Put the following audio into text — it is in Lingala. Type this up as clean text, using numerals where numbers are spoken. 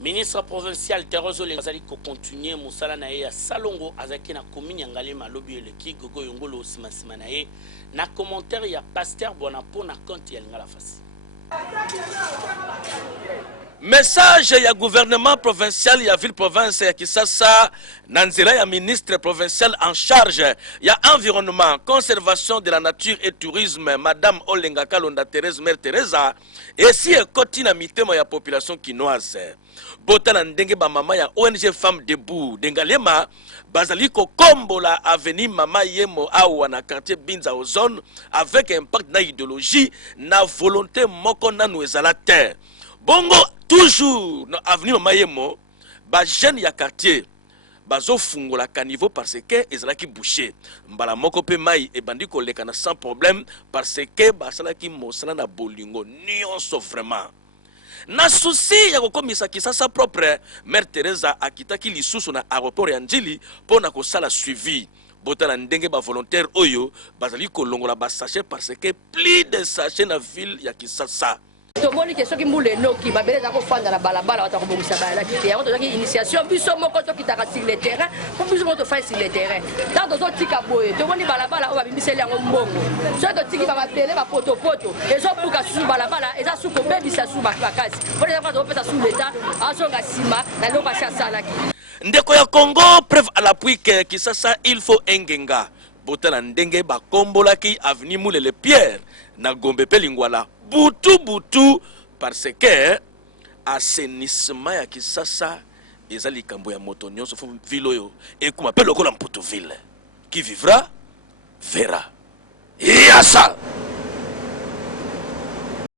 Ministre provincial Terozo Lengazali ko continuer musala na ye ya Salongo azaki na commune Ngalema lobby le ki gogo yongolo simasima na ye na commentaire ya pasteur Bonapo na compte ya Lingala Fasi. Message ya gouvernement provincial ya ville province ya Kisasa Nanzela ya ministre provincial en charge ya environnement, conservation de la nature et tourisme Madame Olenga Kalonda Thérèse Mère Teresa et si ekoti na mitema ya population kinoise. Botala ndenge ba mama ya ONG Femmes Debout Dengalema bazali ko kombola avenue Mama Yemo awa na quartier Binza Ozone avec impact na idéologie na volonté moko nanu ezala te. Bongo toujours na avenue Mama Yemo ba jeune ya quartier bazo fungola caniveau parce que ezalaki bouché mbala moko pe mai e bandi ko lekana sans problème parce que basalaki mosala na bolingo nyonso vraiment. Na souci ya kokomisa Kisasa propre, Mère Teresa akitaki lisusu na aéroport ya Njili pona kosala suivi. Botala ndenge ba volontaire oyo bazali kolongola ba sachet parce que plus de sachet na ville ya Kisasa. Tomoni ke soki mbule noki babeleza ko fanda na balabala wata ko bongisa bala ki te to initiation biso moko to kitaka sur le terrain pour biso moko to fa sur le terrain dans dozo tika boye tomoni balabala o babimiseli yango mbongo so to tiki ba tele ba poto ezo puka sur balabala eza su ko bebisa su bakasi pole za ko pesa sur l'état asonga sima na loka sala ki ndeko ya Congo preuve à l'appui que Kisasa il faut engenga botala ndenge ba kombolaki avenue Moulele Pierre na Gombe Pelingwala butu parce que assainissement ya Kisasa ezali kambo ya moto nyonso fo ville yo et kuma pe lokola mputu ville qui vivra verra. Yasa